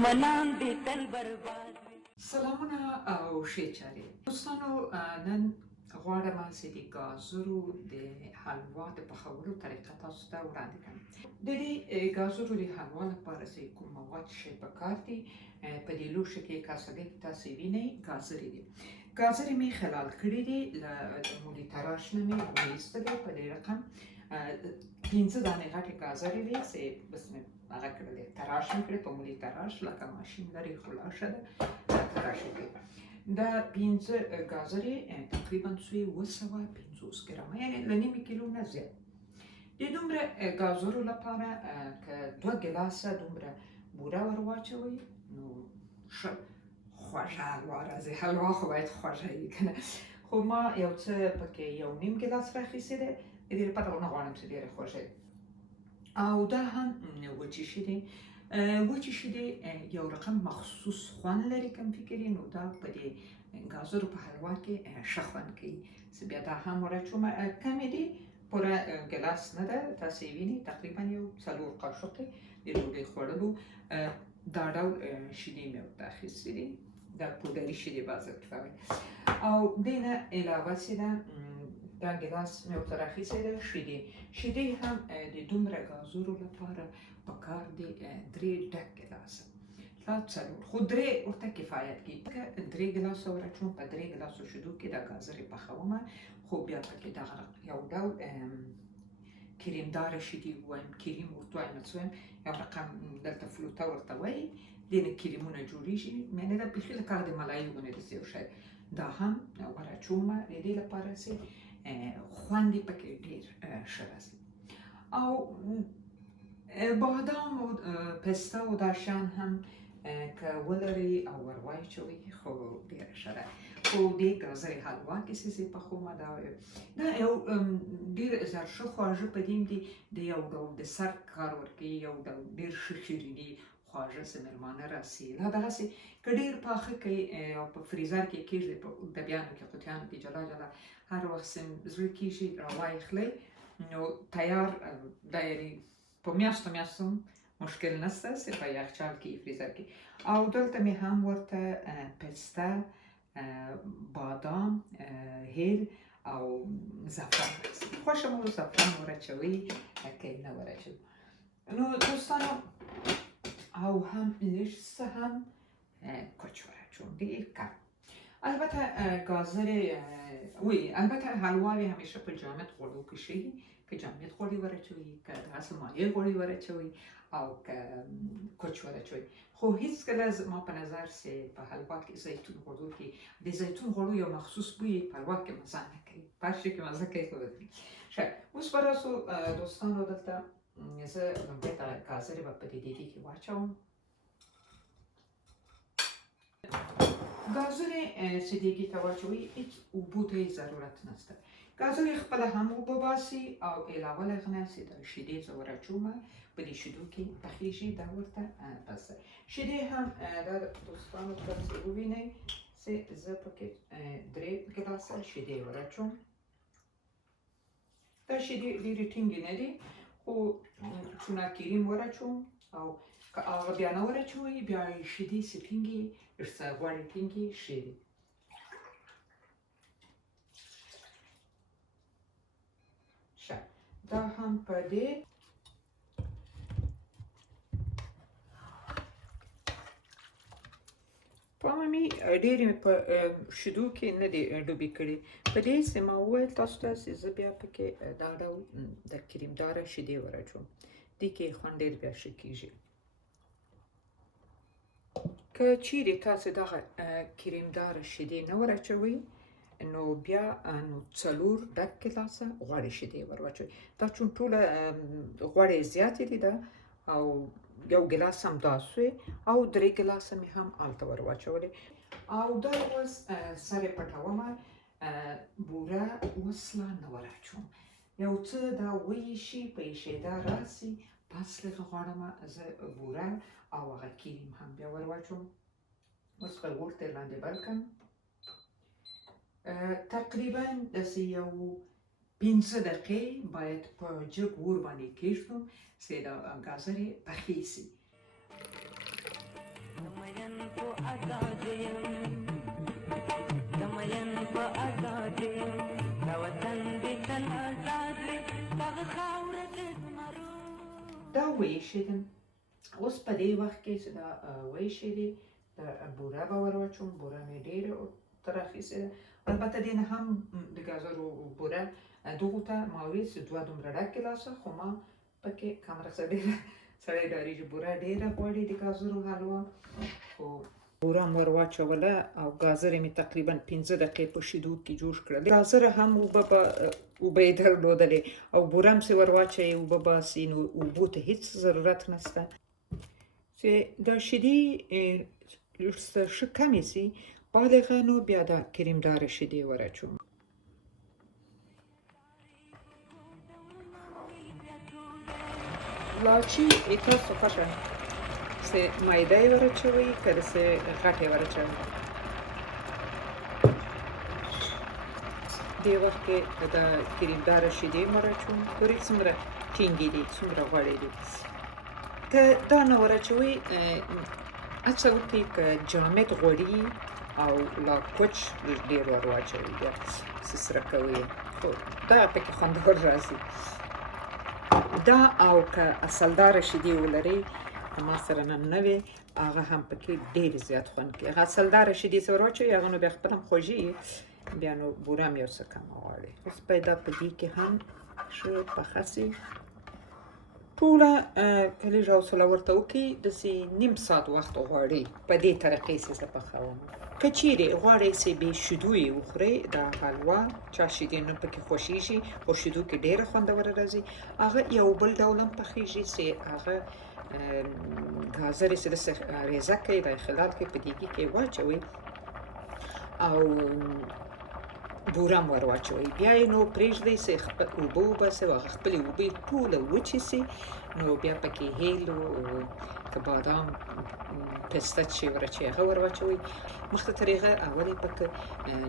دښمنان دې تل برباد وي. سلامونه او ښې چارې دوستانو، نن غواړم چې د ګازرو د حلوا د پخولو طریقه تاسو ته وړاندې کړم. د دې ګازرو د حلوا لپاره چې کوم مواد شی پکار دي، په دې لوښي کې کاسه کې تاسو وینئ ګازرې دي. ګازرې مې حلال کړي دي، له مولی تراش نه مې وایستلې. په دې رقم 15 دانې غټې ګازرې وې چې بس مې هغه کړلې، تراش مې کړې په مولی تراش، لکه ماشین لري خلاصه ده تراش کړې. دا 15 ګازرې تقریبا 250 ګرامه، یعنی له نیمې کیلو نه زیات. د دومره ګازرو لپاره که 2 ګیلاسه دومره بوره ور واچوئ نو ښه خوږه حلوا راځي. حلوا خو باید خوږه وي که نه، خو ما یو څه پکې 1.5 ګیلاس راخیستې دی. د دې لپاره ونه غواړم چې ډېره خوږه وي. او دا هم وچې شیدې. وچې شیدې یو رقم مخصوص خوند لري، کوم فکر یې نو دا په دې ګازرو په حلوا کې ښه خوند کوي. زه بیا دا هم ور اچوم. کمې دي، پوره ګیلاس نه ده، تاسې یې وینئ تقریبا یو 4 قاشقې د ډوډۍ خوړلو دا ډول شیدې مې ورته اخیستې دي، دا پودري شیدې باز ورته وایي. او دې نه علاوه چې ده دا ګیلاس مې ورته راخیستی دی شیدې هم د دومره ګازرو لپاره پکار دي 3 ډک ګیلاسه، لا 4، خو 3 ورته کفایت کوي. 3 ګیلاسه ور اچوم، په 3 ګیلاسو شیدو کې دا ګازرې پخوم، خو بیا پکې دغه یو ډول کریمداره شیدې ووایم، کریم ورته وایم، څه وایم، یو رقم دلته فلوته ورته وایي، دې نه کریمونه جوړېږي، یعنې دا بیخي لکه د ملایي غوندې داسې یو شی. دا هم ور اچوم د دې لپاره چې خوند یې پکې ډېر ښه راځي. او بادام او پسته او دا شیان هم که ولرئ او ور واچوئ خو ډېره ښه ده. خو دې ګازرې حلوا کې چې زه پخوم دا یو ډېر زیات ښه خواږه په دې دي، د یو ډول د سر کار ورکوي، یو ډول ډېر ښه شیریني خواږه چې مېلمانه راسي. لا دغسې که ډېر پاخه کوئ او په فریزر کې کېږدئ، په ډبیانو کې قوطیانو کې جلا جلا، هر وخت چې زړه کېږي راوایخلئ نو تیار دا، یعنې په میاشتو مشکل نشته چې په یخچال کې فریزر کې. او دلته مې هم ورته پسته، بادام، هیل او زعفران خوښه مو زعفران ور اچوئ که یې نه ور اچوئ. نو دوستانو، او هم لږ څه هم کوچ ور اچوم، ډېر کم. البته ګازرې البته حلواوې همیشه په جامد غوړو کې شوي، که جامد غوړي ور اچوئ، که دغسې مایع غوړي ور اچوئ او که کوچ ور اچوئ. خو هېڅکله زما په نظر چې په حلوا کې زیتون غوړو کې د زیتون غوړو یو مخصوص بوی په حلوا کې مزه نه کوي، په هر شي کې مزه کوي خو ښه. اوس به راسو دوستانو، دلته زه لومړی ګازرې به په دې دیګ کې واچوم. ګازرې چې دیګې ته واچوئ هېڅ اوبو ته یې ضرورت نشته. ګازرې خپله هم اوبه باسي او علاوه له هغه نه چې دا شیدې زه ور اچوم په دې شیدو کې پخېږي، دا ورته بس ده. شیدې هم دا دوستانو تاسې ووینئ چې زه پکې 3 ګیلاسه شیدې ور اچوم. دا شیدې ډېرې ټینګې نه دي، خو چونه کریم ور اچوم او که هغه بیا نه ور اچوئ بیا یې شیدې چې ټینګې ورڅه غوړې ټینګې ښې دي. ښه، دا هم په دې پامه مې ډېرې په شیدو کې نه دي ډوبې کړي. په دې چې ما وویل تاسو ته چې زه بیا پکې دا ډول د کریمداره شیدې ور اچوم، دې کې خوند ډېر بیا ښه کېږي. که چیرې تاسې دغه کریمداره شیدې نه ور اچوئ نو بیا 4 ډک ګیلاسه غوړې شیدې ور واچوئ. دا چون ټوله غوړې زیاتې دي ده او 1 ګیلاس هم دا سوی او 3 ګیلاسه مې هم هلته ور واچولې. او دا اوس سر یې پټومه، بوره اوس لا نه ور اچوم، یو څه دا وایشي په ایشېدا راسي، بس لږه غواړم زه بوره او هغه کریم هم بیا ور واچوم. اوس به اور ته لاندې بل کړم، تقریبا داسې یو 15 دقیقې باید په جګ اور باندې کېږدو چې دا ګازرې پخې شي. وایشېدم. اوس په دې وخت کې چې دا وایشېدې د بوره به ور واچوم. بوره مې ډېره تر اخیستې ده. البته دې نه هم د ګازرو بوره دغو ته ما ویل چې دوه دومره ډک ګیلاسه، خو ما پکې کمره څه ډېره سړی ډارېږي بوره ډېره غواړي د ګازرو حلوا. خو بوره مې ور واچوله او ګازرې مې تقریبا 15 دقیقې په شیدو کې جوش کړل. ګازره هم اوبه یې درلودلې او بوره هم چې ور واچوې اوبه باسي، نو اوبو ته هېڅ ضرورت نشته. چې دا شیدې څه ښه کمې سي بالغه، نو بیا دا کریمداره شیدې ور اچوم. لاچي تاسو خوښه چې مایده یې ور اچوئ که داسې غټه یې ور اچوئ. دې وخت کې د کریمداره شیدې ور اچوم. ګورئ څومره ټینګې دي، څومره غوړې دي. که دا نه ور اچوئ هڅه وکړئ که جامد غوړي او لا کوچ ډېر ور واچوئ، بیا سره کوئ، خو دا پکې خوندور راځي. دا او که اصلداره شیدې ولرئ، ما سره نن نه وې، هغه هم پکې ډېر زیات خوند کوي. هغه اصلداره شیدې چې ور واچوئ هغه نو بیا خپله هم خوږي، بیا نو بوره هم یو څه کمه غواړي. اوس باید دا په دې کې هم ښه پخه سي. ټوله که لږ حوصله ورته وکړئ داسې نیم ساعت وخت غواړي په دې طریقې چې زه پخوم. که چیرې غواړئ چې بې شیدو یې وخورئ دا حلوا، چا شیدې نه پکې خوښیږي خو شیدو کې ډېره خوندوره راځي، هغه یو بل ډول هم پخیږي چې هغه ګازرې چې داسې ریزه کړئ، دا یې خلال کړئ، په دیګي کې واچوئ او بوره هم ور واچوئ. بیا یې نو پرېږدئ چې اوبه وباسي او هغه خپلې اوبه ټوله وچې سي. نو بیا پکې هیل او که بادام پسته چې ور اچوئ هغه ور واچوئ. مخته طریقه اول یې په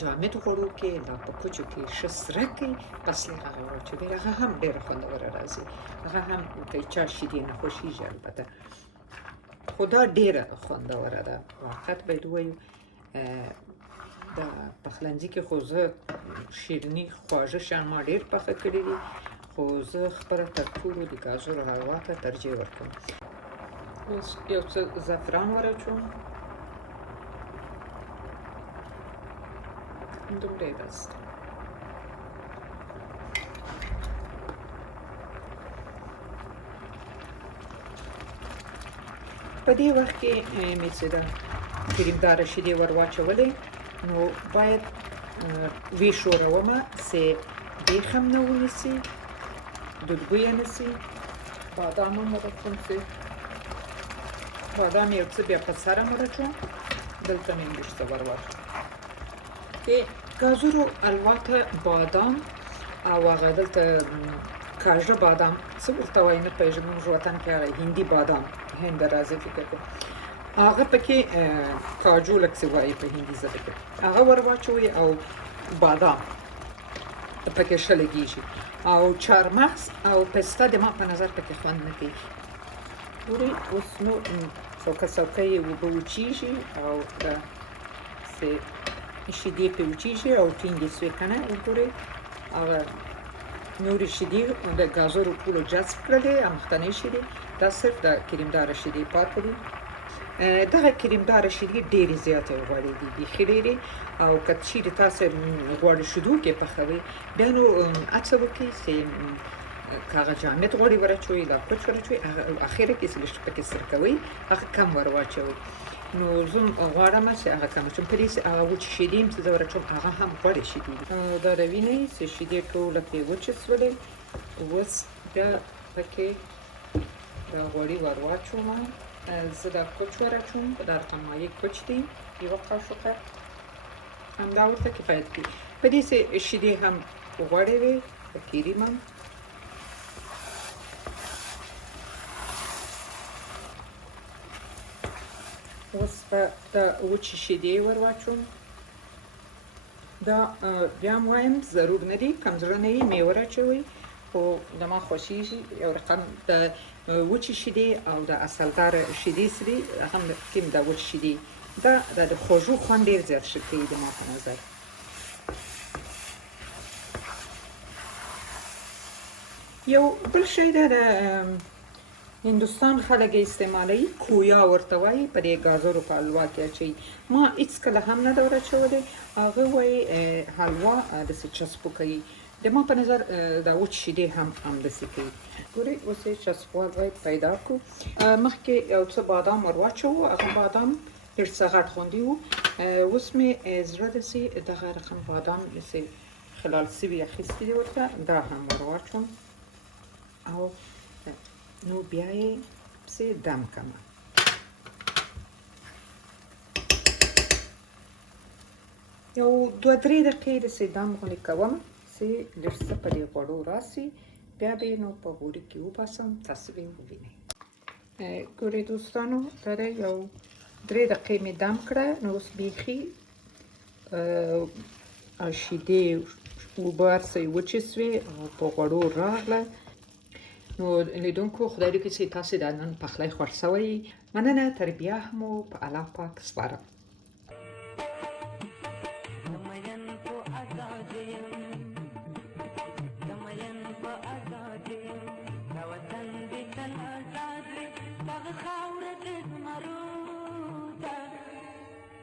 جامد غوړو کې لا په کوچو کې ښه سره کړئ، پس یې هغه ور واچوئ. هغه هم ډېره خوندوره راځي. هغه هم که چا شیدې نه خوښیږي البته، خو دا ډېره خوندوره ده. واقعیت باید ووایو د پخلنځي کې خو زه شیریني خواږه شیان ما ډېر پخه کړي دي، خو زه خپله تر ټولو د ګازرو حلوا ته ترجیح ورکوم. اوس یو څه زعفران ور اچوم، دومره یې بس. په دې وخت کې مې چې د کریمداره شیدې ور واچولې، نو باید ویښورومه چې بیخ هم نه ونیسي، دودبویه نه سي. بادام هم ور اچوم چې بادام یو څه بیا په سر هم ور اچوم. دلته مې لږ څه ور واچوم. د ګازرو حلوا ته بادام او هغه دلته کاژه بادام څه ورته وایي نه پوهېږم، موږ وطن کې هغه هندي بادام، هند راځي فکر کوم، هغه پکې کاجو لږ څه وایي په هندي ژبه کې، هغه ور واچوئ او بادام پکې ښه لګېږي. او چارمغز او پسته د ما په نظر پکې خوند نه کوي. ګورئ اوس نو څوکه څوکه یې اوبه وچېږي او داسې شیدې پرې وچېږي او ټینګې سوې که نه. وګورئ هغه نورې شیدې د ګازرو ټولو جذب کړلې، مخکنۍ شیدې، دا صرف د کریمداره شیدې پاتې دي. دغه کریمداره شیدې ډېرې زیاتې غوړې دي، بیخي ډېرې. او که چیرې تاسې غوړ شیدو کې پخوئ، بیا نو هڅه وکړئ چې که هغه جامد غوړي ور اچوئ، دا کوچ ور اچوئ، هغه اخره کې چې لږ پکې سره کوئ هغه کم ور واچوئ. نو زه غواړم چې هغه کم اچوم. په دې چې هغه وچې شیدې چې زه ور اچوم هغه هم غوړې شیدې دي. دا د وینئ چې شیدې ټوله پرې وچې شولې. اوس بیا پکې دا غوړي ور واچوم. زه دا کوچ ور اچوم، دا رقمایي کوچ دی، یوه قاشقه همدا ورته کفایت کوي. په دې چې شیدې هم غوړې وي، په کریم هم اوس به دا وچې شیدې ور واچوم. دا بیا هم وایم ضرور نه دي، کم زړه نه یې مې ور اچوئ، خو زما خوښېږي. یو رقم د وچې شیدې او د اصلداره شیدې چې دي هم کوم د وچې شیدې دا د خوږو خوند ډېر زیات ښه کوي د ما په نظر. یو بل شی دا د هندوستان خلک استعمالوي کویا ورته وایي په دې ګازرو په حلوا کې اچوي. ما هیڅکله هم نه ده ورچولې. هغه وایي حلوا داسې چسپو کوي. د ما په نظر دا وچ شیدې هم همداسې کوي. ګورئ اوس یې چسپوالی پیدا کړو. مخکې یو څه بادام ور واچوو، هغه بادام ډېر څه غټ غوندې وو. اوس مې زړه داسې دغه رقم بادام داسې خلال سوي اخیستي دي ورته، دا هم ور واچوم او نو بیا یې پسې دم کړم. یو 2-3 دقیقې داسې دم غوندې کوم چې لږ څه په دې غوړو راسي، بیا به یې نو په غوړي کې وباسم، تاسو به یې ووینئ. ګورئ دوستانو، دا دی یو 3 دقیقې مې دم کړه. نو اوس بیخي شیدې اوبه هر څه یې وچې سوې او په غوړو راغله. نو لیدونکو، خدای دې وکړي چې تاسې د نن پخلی خوښ شوی. مننه، تر بیا هم مو په الله پاک سپارم.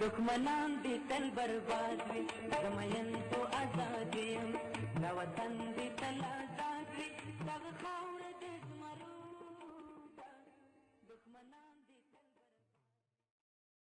دښمنان دې تل برباد وي، زمین په آزاد یم، دا وطن دې تل